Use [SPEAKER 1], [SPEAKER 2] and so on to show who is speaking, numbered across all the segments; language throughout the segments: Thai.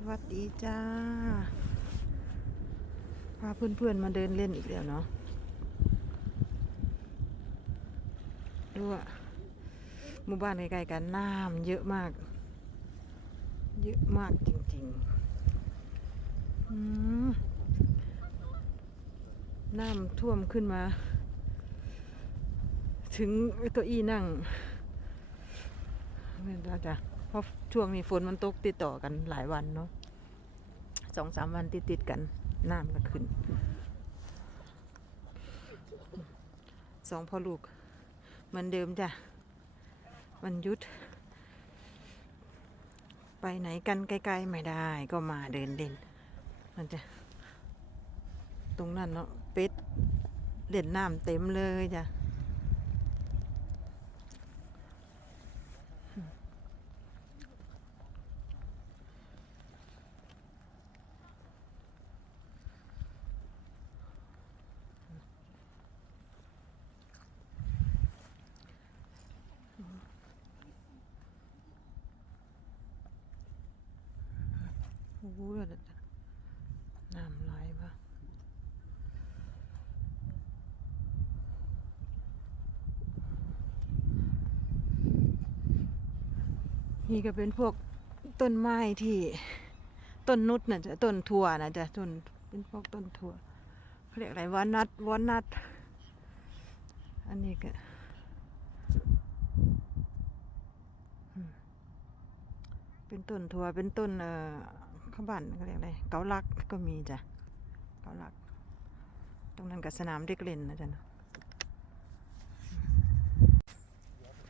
[SPEAKER 1] สวัสดีจ้า พาเพื่อนๆมาเดินเล่นอีกแล้วเนาะดูอะหมู่บ้านใกล้ๆกันน้ำเยอะมาก เยอะมากจริงๆน้ำท่วมขึ้นมา ถึงไอ้เก้าอี้นั่งไม่ได้จ้ะ ราะช่วงนี้ฝนมันตกติดต่อกันหลายวันเนาะสองสามวันติดติดกันน้ำก็ขึ้นสองพ่อลูกเหมือนเดิมจ้ะวันหยุด ไปไหนกันไกลๆไม่ได้ก็มาเดินเล่นมันจะตรงนั้นเนาะเป็ดเล่นน้ำเต็มเลยจ้ะ หเดี๋ยน้ำไหลปะนี่ก็เป็นพวกต้นไม้ที่ต้นนุชนะจ๊ะต้นถั่วนะจ๊ะต้นเป็นพวกต้นถั่วเขาเรียกอะไรวอนัทวอนัทอันนี้ก็เป็นต้นถั่วเป็นต้นเอ่อ ข้าบันเขาเรียกอะไรเกาลักก็มีจ้ะเกาลัก ตรงนั้นกับสนามเด็กเล่นนะจ๊ะ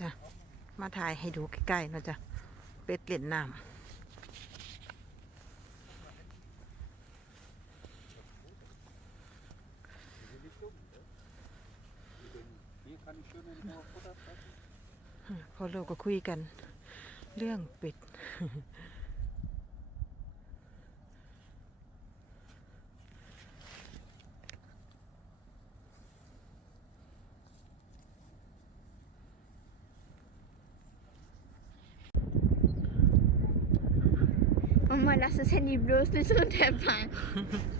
[SPEAKER 1] จ้ะมาถ่ายให้ดูใกล้ๆเนาะจ้ะเป็ดเล่นน้ำพอเราก็คุยกัน เรื่องเป็ด
[SPEAKER 2] Mama, lass das Handy bloß nicht runterfallen.